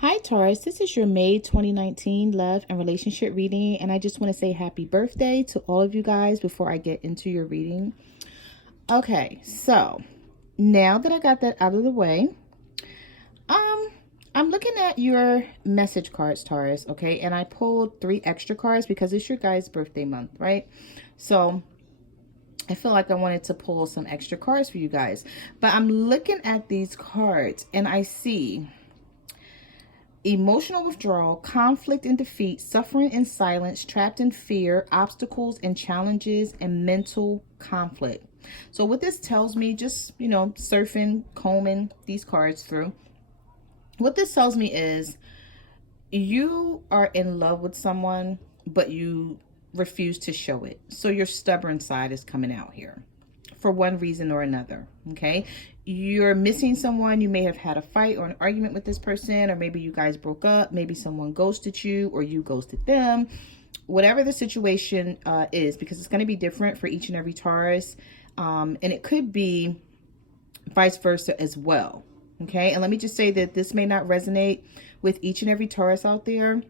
Hi Taurus, this is your May 2019 love and relationship reading, and I just want to say happy birthday to all of you guys before I get into your reading. Okay, so now that I got that out of the way, I'm looking at your message cards, Taurus, okay, and I pulled 3 extra cards because it's your guys' birthday month, right? So I feel like I wanted to pull some extra cards for you guys, but I'm looking at these cards and I see emotional withdrawal, conflict and defeat, suffering in silence, trapped in fear, obstacles and challenges, and mental conflict. So what this tells me, just, surfing, combing these cards through, what this tells me is you are in love with someone, but you refuse to show it. So your stubborn side is coming out here for one reason or another. Okay, you're missing someone. You may have had a fight or an argument with this person, or maybe you guys broke up, maybe someone ghosted you or you ghosted them. Whatever the situation is, because it's going to be different for each and every Taurus, and it could be vice versa as well. Okay, and let me just say that this may not resonate with each and every Taurus out there,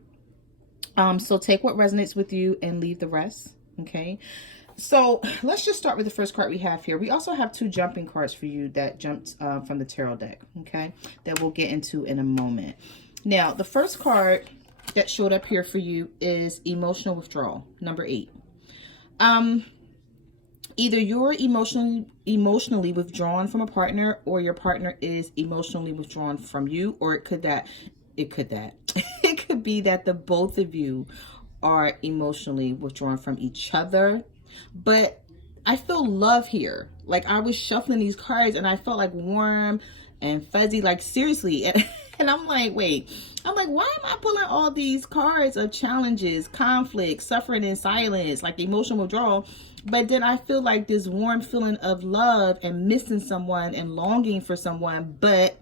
so take what resonates with you and leave the rest. Okay, so let's just start with the first card we have here. We also have 2 jumping cards for you that jumped from the tarot deck, okay, that we'll get into in a moment. Now, the first card that showed up here for you is emotional withdrawal, number 8. Either you're emotionally withdrawn from a partner, or your partner is emotionally withdrawn from you, or it could be that the both of you are emotionally withdrawn from each other. But I feel love here. Like, I was shuffling these cards and I felt like warm and fuzzy, like seriously. And I'm like, why am I pulling all these cards of challenges, conflict, suffering in silence, like emotional withdrawal? But then I feel like this warm feeling of love and missing someone and longing for someone, but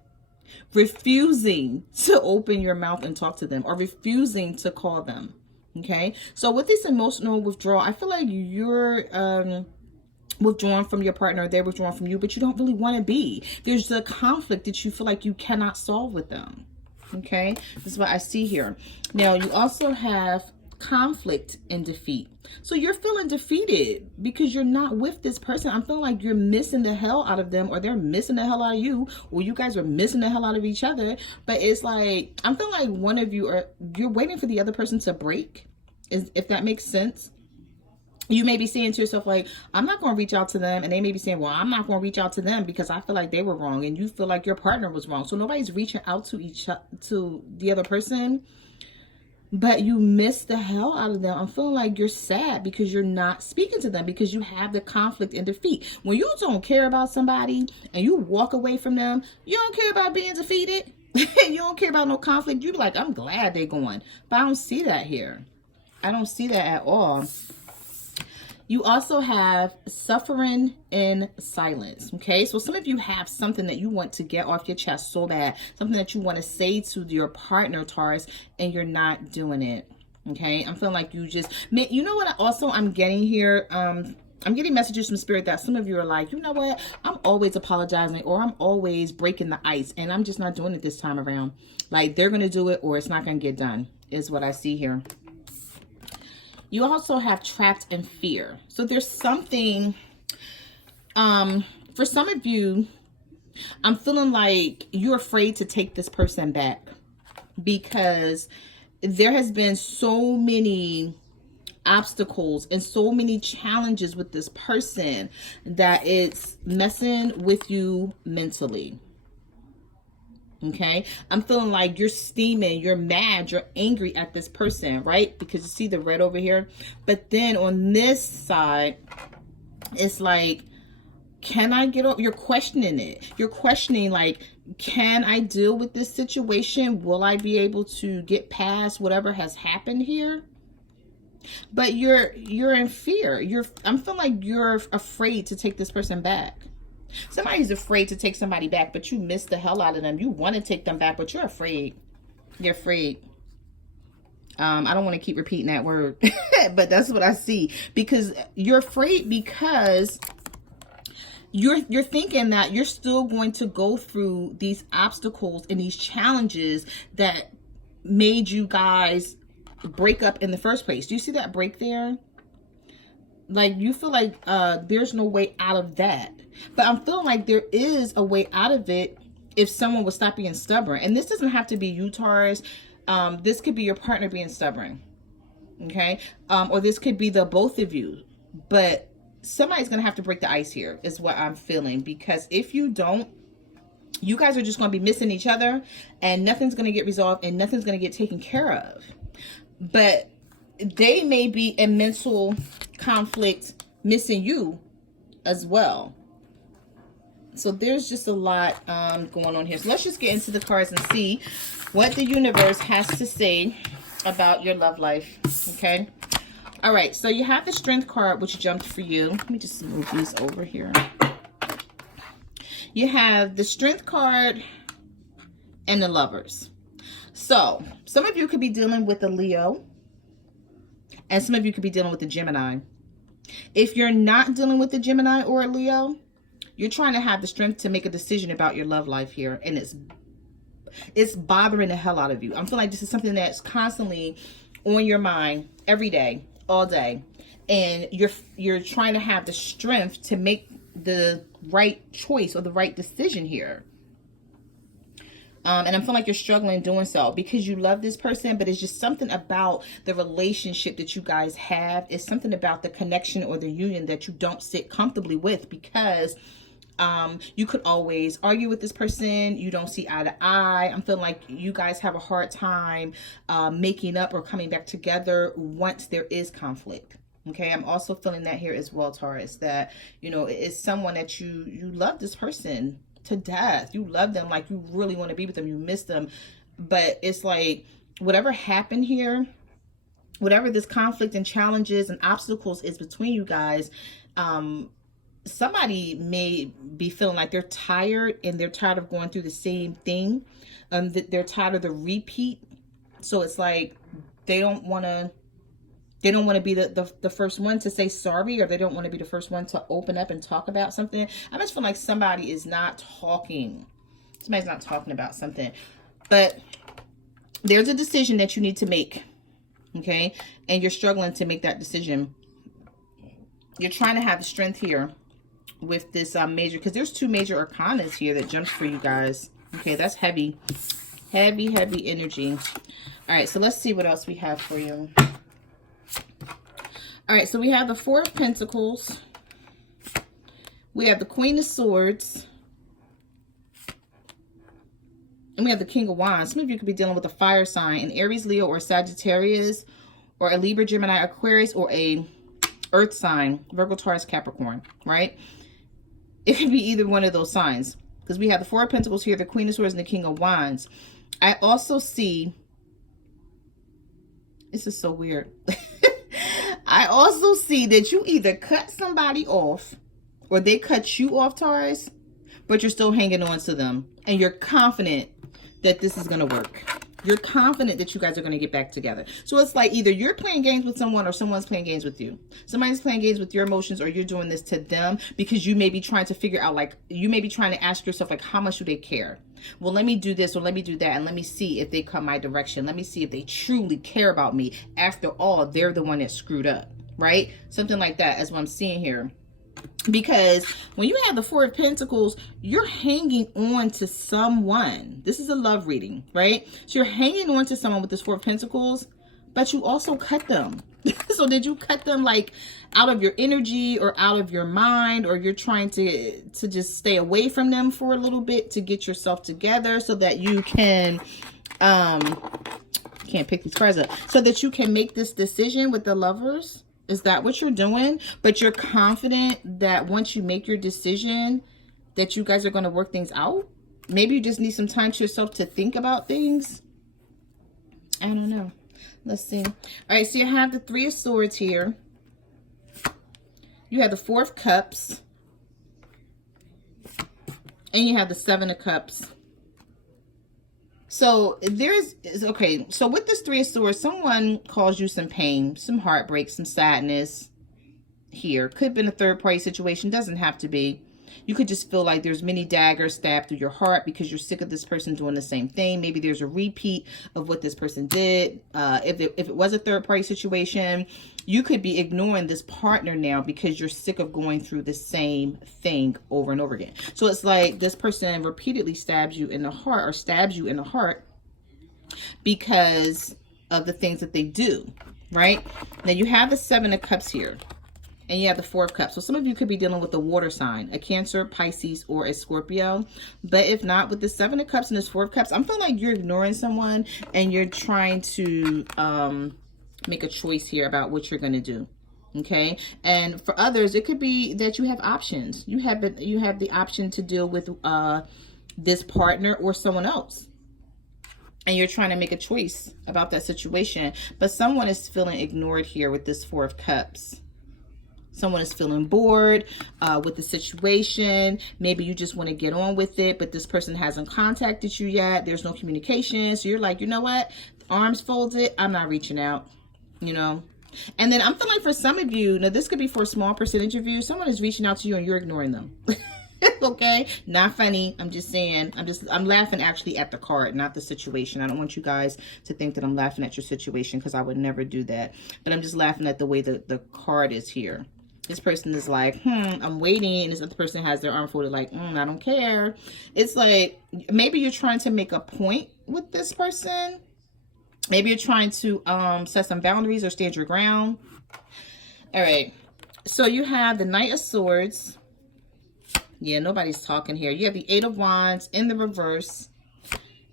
refusing to open your mouth and talk to them, or refusing to call them. Okay, so with this emotional withdrawal, I feel like you're withdrawn from your partner, they're withdrawn from you, but you don't really want to be. There's a conflict that you feel like you cannot solve with them. Okay, this is what I see here. Now, you also have conflict and defeat. So you're feeling defeated because you're not with this person. I'm feeling like you're missing the hell out of them, or they're missing the hell out of you, or you guys are missing the hell out of each other. But it's like, I'm feeling like one of you you're waiting for the other person to break, if that makes sense. You may be saying to yourself, like, I'm not going to reach out to them. And they may be saying, well, I'm not going to reach out to them because I feel like they were wrong. And you feel like your partner was wrong. So nobody's reaching out to the other person, but you miss the hell out of them. I'm feeling like you're sad because you're not speaking to them, because you have the conflict and defeat. When you don't care about somebody and you walk away from them, you don't care about being defeated. You don't care about no conflict. You're like, I'm glad they're going. But I don't see that here. I don't see that at all. You also have suffering in silence. Okay, so some of you have something that you want to get off your chest so bad, something that you want to say to your partner, Taurus, and you're not doing it. Okay, I'm feeling like you know what I'm getting here? I'm getting messages from Spirit that some of you are like, you know what, I'm always apologizing, or I'm always breaking the ice, and I'm just not doing it this time around. Like, they're going to do it, or it's not going to get done, is what I see here. You also have trapped in fear. So there's something, for some of you, I'm feeling like you're afraid to take this person back because there has been so many obstacles and so many challenges with this person that it's messing with you mentally. Okay, I'm feeling like you're steaming, you're mad, you're angry at this person, right? Because you see the red over here. But then on this side, it's like, can I get up? You're questioning it. You're questioning, like, can I deal with this situation? Will I be able to get past whatever has happened here? But you're in fear. I'm feeling like you're afraid to take this person back. Somebody's afraid to take somebody back, but you miss the hell out of them. You want to take them back, but you're afraid. You're afraid. I don't want to keep repeating that word, but that's what I see. Because you're afraid because you're thinking that you're still going to go through these obstacles and these challenges that made you guys break up in the first place. Do you see that break there? Like, you feel like there's no way out of that. But I'm feeling like there is a way out of it if someone would stop being stubborn. And this doesn't have to be you, Taurus. This could be your partner being stubborn. Okay? Or this could be the both of you. But somebody's going to have to break the ice here is what I'm feeling. Because if you don't, you guys are just going to be missing each other. And nothing's going to get resolved. And nothing's going to get taken care of. But they may be in mental conflict missing you as well. So there's just a lot going on here. So let's just get into the cards and see what the universe has to say about your love life. Okay. All right. So you have the Strength card, which jumped for you. Let me just move these over here. You have the Strength card and the Lovers. So some of you could be dealing with a Leo. And some of you could be dealing with a Gemini. If you're not dealing with a Gemini or a Leo, you're trying to have the strength to make a decision about your love life here. And it's bothering the hell out of you. I'm feeling like this is something that's constantly on your mind every day, all day. And you're trying to have the strength to make the right choice or the right decision here. And I'm feeling like you're struggling doing so because you love this person, but it's just something about the relationship that you guys have. It's something about the connection or the union that you don't sit comfortably with because you could always argue with this person. You don't see eye to eye. I'm feeling like you guys have a hard time making up or coming back together once there is conflict. Okay, I'm also feeling that here as well, Taurus, that, you know, it's someone that you love this person to death. You love them, like you really want to be with them. You miss them. But it's like whatever happened here, whatever this conflict and challenges and obstacles is between you guys, somebody may be feeling like they're tired and they're tired of going through the same thing. They're tired of the repeat. So it's like they don't want to be the first one to say sorry, or they don't want to be the first one to open up and talk about something. I just feel like somebody is not talking. Somebody's not talking about something. But there's a decision that you need to make. Okay? And you're struggling to make that decision. You're trying to have the strength here with this major, because there's two major arcanas here that jumps for you guys. Okay, that's heavy. Heavy, heavy energy. All right, so let's see what else we have for you. All right, so we have the Four of Pentacles. We have the Queen of Swords. And we have the King of Wands. Some of you could be dealing with a fire sign, an Aries, Leo, or Sagittarius, or a Libra, Gemini, Aquarius, or a Earth sign, Virgo, Taurus, Capricorn, right? It could be either one of those signs, because we have the Four of Pentacles here, the Queen of Swords, and the King of Wands. I also see, this is so weird. I also see that you either cut somebody off or they cut you off, Taurus, but you're still hanging on to them. And you're confident that this is going to work. You're confident that you guys are going to get back together. So it's like either you're playing games with someone or someone's playing games with you. Somebody's playing games with your emotions, or you're doing this to them because you may be trying to figure out, like, you may be trying to ask yourself, like, how much do they care? Well, let me do this or let me do that, and let me see if they come my direction. Let me see if they truly care about me. After all, they're the one that screwed up, right? Something like that is what I'm seeing here. Because when you have the Four of Pentacles, you're hanging on to someone. This is a love reading, right? So you're hanging on to someone with this Four of Pentacles, but you also cut them. So did you cut them like out of your energy or out of your mind, or you're trying to just stay away from them for a little bit to get yourself together so that you can, can't pick these cards up, so that you can make this decision with the Lovers? Is that what you're doing? But you're confident that once you make your decision that you guys are going to work things out? Maybe you just need some time to yourself to think about things. I don't know. Let's see. All right, so you have the Three of Swords here. You have the Four of Cups. And you have the Seven of Cups. So okay, so with this Three of Swords, someone caused you some pain, some heartbreak, some sadness here. Could have been a third party situation, doesn't have to be. You could just feel like there's many daggers stabbed through your heart because you're sick of this person doing the same thing. Maybe there's a repeat of what this person did. If it was a third-party situation, you could be ignoring this partner now because you're sick of going through the same thing over and over again. So it's like this person repeatedly stabs you in the heart, or stabs you in the heart, because of the things that they do, right? Now you have the Seven of Cups here. And you have the Four of Cups. So some of you could be dealing with a water sign, a Cancer, Pisces, or a Scorpio. But if not, with the Seven of Cups and this Four of Cups, I'm feeling like you're ignoring someone and you're trying to make a choice here about what you're going to do. Okay. And for others, it could be that you have options. You have the option to deal with this partner or someone else. And you're trying to make a choice about that situation. But someone is feeling ignored here with this Four of Cups. Someone is feeling bored with the situation. Maybe you just want to get on with it, but this person hasn't contacted you yet. There's no communication. So you're like, you know what? Arms folded. I'm not reaching out, you know. And then I'm feeling like for some of you, now this could be for a small percentage of you, someone is reaching out to you and you're ignoring them. Okay, not funny. I'm just saying, I'm laughing actually at the card, not the situation. I don't want you guys to think that I'm laughing at your situation, because I would never do that. But I'm just laughing at the way the card is here. This person is like, I'm waiting. And this other person has their arm folded like, I don't care. It's like, maybe you're trying to make a point with this person. Maybe you're trying to set some boundaries or stand your ground. All right. So you have the Knight of Swords. Yeah, nobody's talking here. You have the Eight of Wands in the reverse.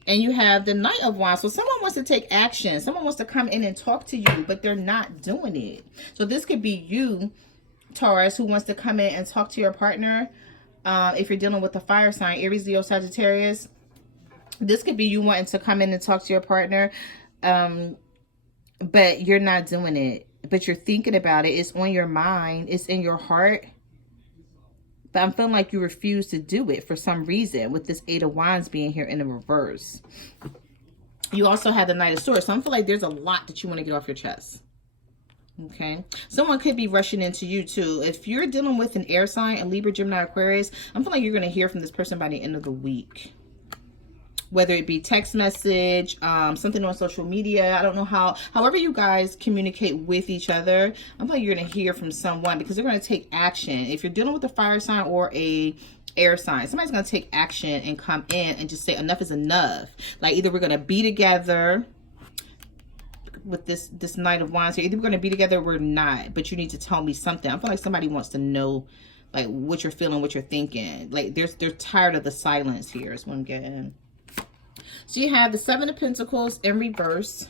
And you have the Knight of Wands. So someone wants to take action. Someone wants to come in and talk to you, but they're not doing it. So this could be you, Taurus, who wants to come in and talk to your partner. If you're dealing with a fire sign, Aries, Leo, Sagittarius, this could be you wanting to come in and talk to your partner, but you're not doing it. But you're thinking about it. It's on your mind. It's in your heart. But I'm feeling like you refuse to do it for some reason, with this Eight of Wands being here in the reverse. You also have the Knight of Swords. So I feel like there's a lot that you want to get off your chest. Okay, someone could be rushing into you too. If you're dealing with an air sign, a Libra, Gemini, Aquarius, I'm feeling like you're going to hear from this person by the end of the week. Whether it be text message, something on social media, I don't know however you guys communicate with each other, I'm feeling like you're going to hear from someone, because they're going to take action. If you're dealing with a fire sign or a air sign, somebody's going to take action and come in and just say enough is enough. Like, either we're going to be together with this Knight of Wands here. Either we're going to be together or we're not, but you need to tell me something. I feel like somebody wants to know, like, what you're feeling, what you're thinking. Like, they're tired of the silence here is what I'm getting. So you have the Seven of Pentacles in reverse.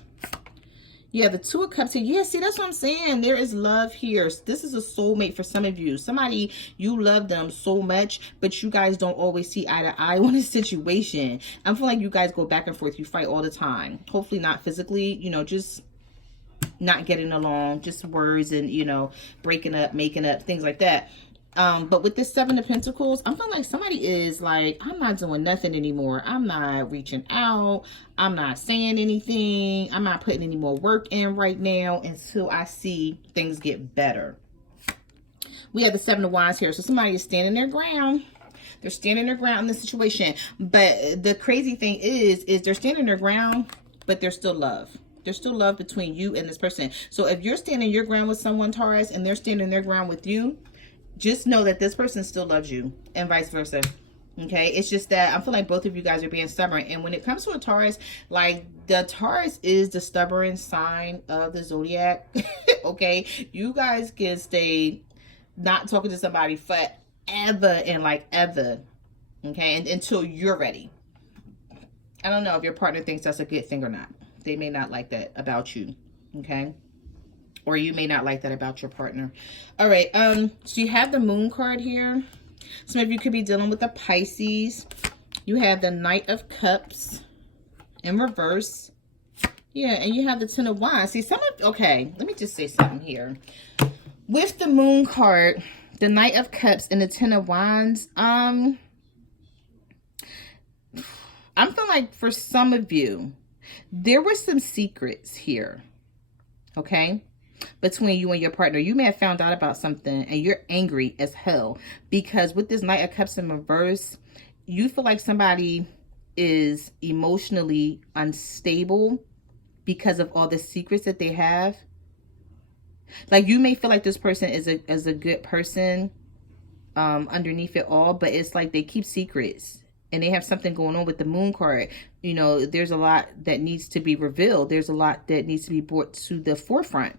You have the Two of Cups here. Yeah, see, that's what I'm saying. There is love here. This is a soulmate for some of you. Somebody, you love them so much, but you guys don't always see eye to eye on a situation. I feel like you guys go back and forth. You fight all the time. Hopefully not physically, you know, just not getting along, just words and, you know, breaking up, making up, things like that. But with this Seven of Pentacles, I'm feeling like somebody is like, I'm not doing nothing anymore. I'm not reaching out. I'm not saying anything. I'm not putting any more work in right now until I see things get better. We have the Seven of Wands here. So somebody is standing their ground. They're standing their ground in this situation. But the crazy thing is they're standing their ground, but there's still love. There's still love between you and this person. So if you're standing your ground with someone, Taurus, and they're standing their ground with you, just know that this person still loves you, and vice versa. Okay, it's just that I feel like both of you guys are being stubborn. And when it comes to a Taurus, like, the Taurus is the stubborn sign of the zodiac. Okay, you guys can stay not talking to somebody forever and like ever. Okay, and until you're ready. I don't know if your partner thinks that's a good thing or not. They may not like that about you. Okay, or you may not like that about your partner. All right, so you have the Moon card here. Some of you could be dealing with a Pisces. You have the Knight of Cups in reverse. Yeah, and you have the Ten of Wands. See, okay, let me just say something here. With the Moon card, the Knight of Cups, and the Ten of Wands, I'm feeling like for some of you, there were some secrets here. Okay? between you and your partner. You may have found out about something and you're angry as hell because with this Knight of Cups in reverse, you feel like somebody is emotionally unstable because of all the secrets that they have. Like, you may feel like this person is a good person underneath it all, but it's like they keep secrets and they have something going on with the Moon card. You know, there's a lot that needs to be revealed. There's a lot that needs to be brought to the forefront.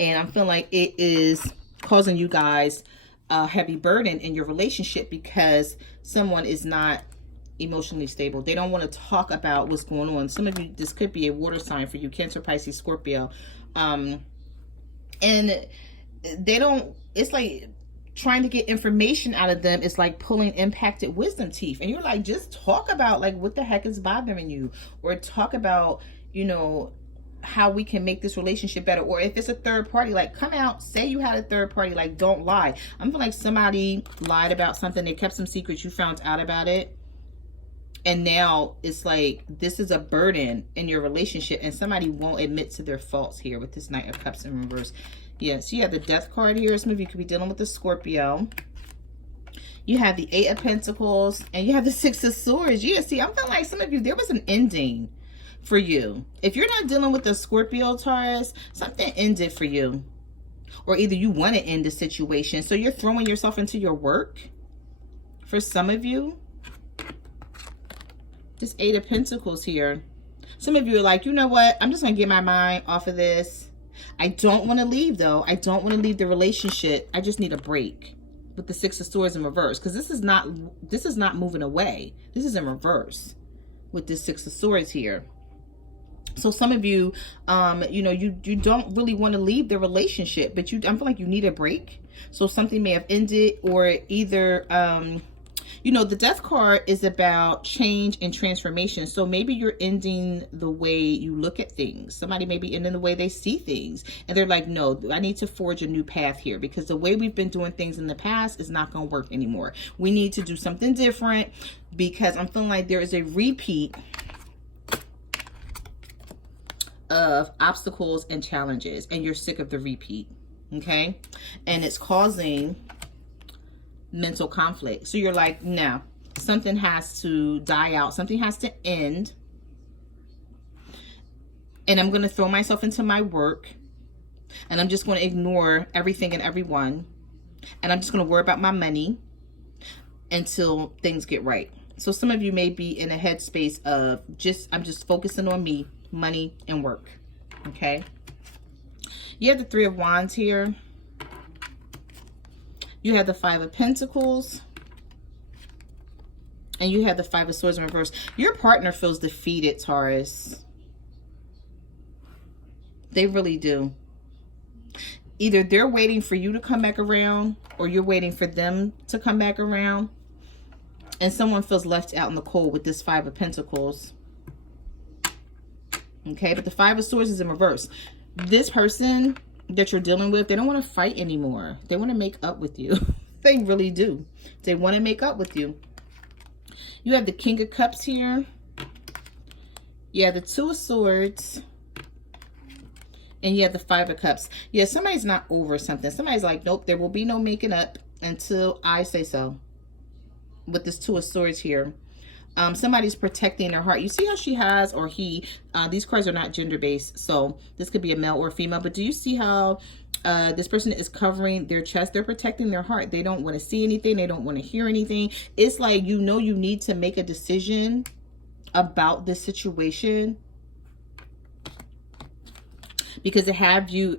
And I'm feeling like it is causing you guys a heavy burden in your relationship because someone is not emotionally stable. They don't want to talk about what's going on. Some of you, this could be a water sign for you, Cancer, Pisces, Scorpio. And they don't, it's like trying to get information out of them is like pulling impacted wisdom teeth. And you're like, just talk about like what the heck is bothering you, or talk about, you know, how we can make this relationship better. Or if it's a third party, like come out, say you had a third party, like don't lie. I'm feeling like somebody lied about something. They kept some secrets. You found out about it. And now it's like, this is a burden in your relationship and somebody won't admit to their faults here with this Knight of Cups in reverse. Yes, you have the Death card here. Some of you could be dealing with the Scorpio. You have the 8 of Pentacles and you have the 6 of Swords. Yeah, see, I'm feeling like some of you, there was an ending for you. If you're not dealing with the Scorpio, Taurus, something ended for you. Or either you want to end the situation. So you're throwing yourself into your work for some of you. This 8 of Pentacles here. Some of you are like, you know what? I'm just going to get my mind off of this. I don't want to leave, though. I don't want to leave the relationship. I just need a break with the 6 of Swords in reverse. Because this is not moving away. This is in reverse with this 6 of Swords here. So some of you, you know, you don't really want to leave the relationship, but I feel like you need a break. So something may have ended, or either, you know, the Death card is about change and transformation. So maybe you're ending the way you look at things. Somebody may be ending the way they see things. And they're like, no, I need to forge a new path here because the way we've been doing things in the past is not going to work anymore. We need to do something different because I'm feeling like there is a repeat of obstacles and challenges and you're sick of the repeat. Okay. And it's causing mental conflict. So you're like, no, something has to die out. Something has to end. And I'm going to throw myself into my work. And I'm just going to ignore everything and everyone. And I'm just going to worry about my money until things get right. So some of you may be in a headspace of I'm just focusing on me, money, and work. Okay. You have the 3 of Wands here. You have the 5 of Pentacles. And you have the 5 of Swords in reverse. Your partner feels defeated, Taurus. They really do. Either they're waiting for you to come back around, or you're waiting for them to come back around. And someone feels left out in the cold with this 5 of Pentacles. Okay, but the 5 of Swords is in reverse. This person that you're dealing with, they don't want to fight anymore. They want to make up with you. They really do. They want to make up with you. You have the King of Cups here. You have the 2 of Swords. And you have the 5 of Cups. Yeah, somebody's not over something. Somebody's like, nope, there will be no making up until I say so. With this 2 of Swords here. Somebody's protecting their heart. You see how she has, or he, these cards are not gender based, so this could be a male or female, but do you see how this person is covering their chest? They're protecting their heart. They don't want to see anything. They don't want to hear anything. It's like, you know, you need to make a decision about this situation because it has you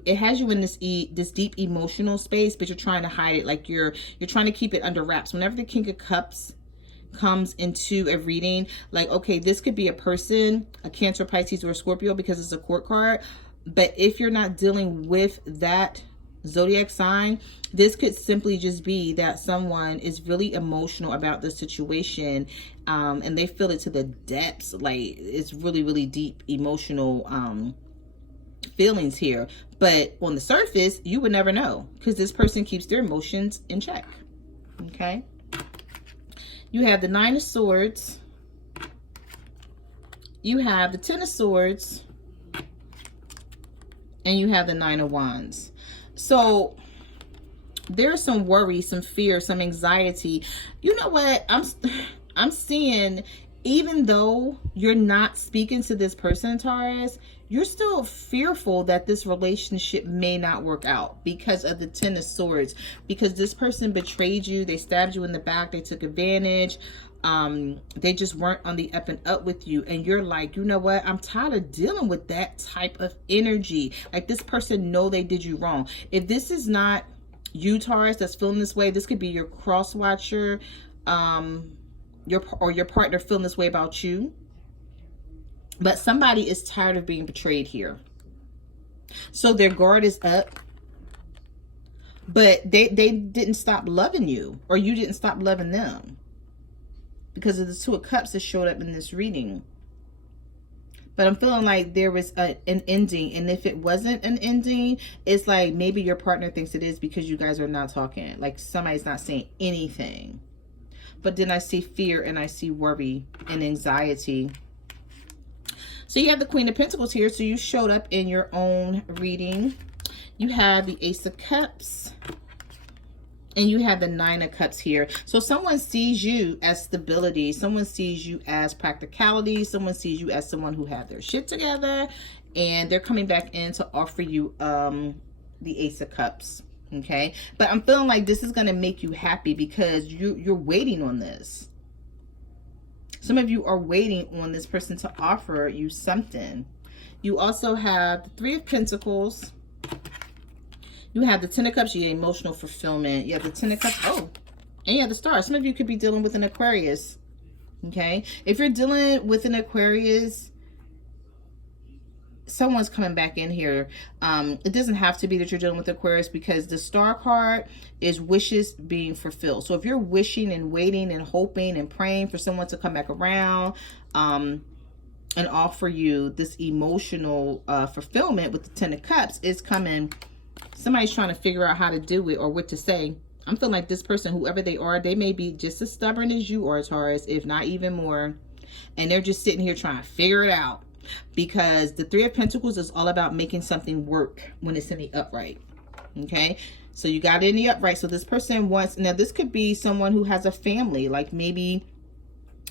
in this deep emotional space, but you're trying to hide it. Like you're trying to keep it under wraps. Whenever the King of Cups comes into a reading, like, okay, this could be a person, a Cancer, Pisces, or a Scorpio, because it's a court card. But if you're not dealing with that zodiac sign, this could simply just be that someone is really emotional about the situation, and they feel it to the depths. Like, it's really, really deep emotional feelings here. But on the surface, you would never know because this person keeps their emotions in check. Okay. You have the 9 of Swords. You have the 10 of Swords. and you have the Nine of Wands. So there's some worry, some fear, some anxiety. You know what? I'm seeing, even though you're not speaking to this person, Taurus, you're still fearful that this relationship may not work out because of the Ten of Swords, because this person betrayed you. They stabbed you in the back. They took advantage. They just weren't on the up and up with you. And you're like, you know what? I'm tired of dealing with that type of energy. Like, this person know they did you wrong. If this is not you, Taurus, that's feeling this way, this could be your cross watcher, your partner feeling this way about you. But somebody is tired of being betrayed here. So their guard is up. But they didn't stop loving you, or you didn't stop loving them, because of the Two of Cups that showed up in this reading. But I'm feeling like there was an ending. And if it wasn't an ending, it's like maybe your partner thinks it is, because you guys are not talking. Like, somebody's not saying anything. But then I see fear, and I see worry and anxiety. So you have the Queen of Pentacles here. So you showed up in your own reading. You have the Ace of Cups. And you have the Nine of Cups here. So someone sees you as stability. Someone sees you as practicality. Someone sees you as someone who have their shit together. And they're coming back in to offer you the Ace of Cups. Okay? But I'm feeling like this is going to make you happy, because you're waiting on this. Some of you are waiting on this person to offer you something. You also have the Three of Pentacles. You have the Ten of Cups, your emotional fulfillment. You have the Ten of Cups. Oh, and you have the Star. Some of you could be dealing with an Aquarius. Okay? If you're dealing with an Aquarius, someone's coming back in here. It doesn't have to be that you're dealing with Aquarius, because the Star card is wishes being fulfilled. So if you're wishing and waiting and hoping and praying for someone to come back around and offer you this emotional fulfillment with the Ten of Cups, is coming. Somebody's trying to figure out how to do it or what to say. I'm feeling like this person, whoever they are, they may be just as stubborn as you are, Taurus, if not even more. And they're just sitting here trying to figure it out. Because the Three of Pentacles is all about making something work when it's in the upright. Okay? So you got it in the upright. So this person wants, now this could be someone who has a family. Like, maybe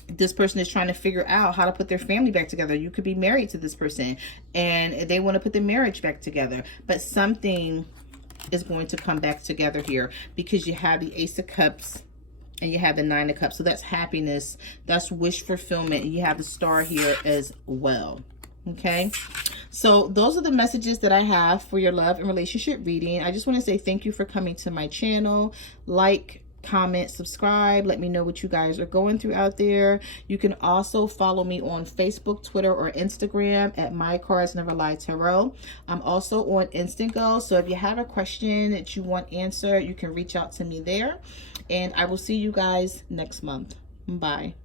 this person is trying to figure out how to put their family back together. You could be married to this person and they want to put the marriage back together. But something is going to come back together here, because you have the Ace of Cups and you have the Nine of Cups. So that's happiness. That's wish fulfillment. And you have the Star here as well. Okay. So those are the messages that I have for your love and relationship reading. I just want to say thank you for coming to my channel. Like, comment, subscribe. Let me know what you guys are going through out there. You can also follow me on Facebook, Twitter, or Instagram at My Cards Never Lie Tarot. I'm also on Instant Go, so if you have a question that you want answered, you can reach out to me there. And I will see you guys next month. Bye.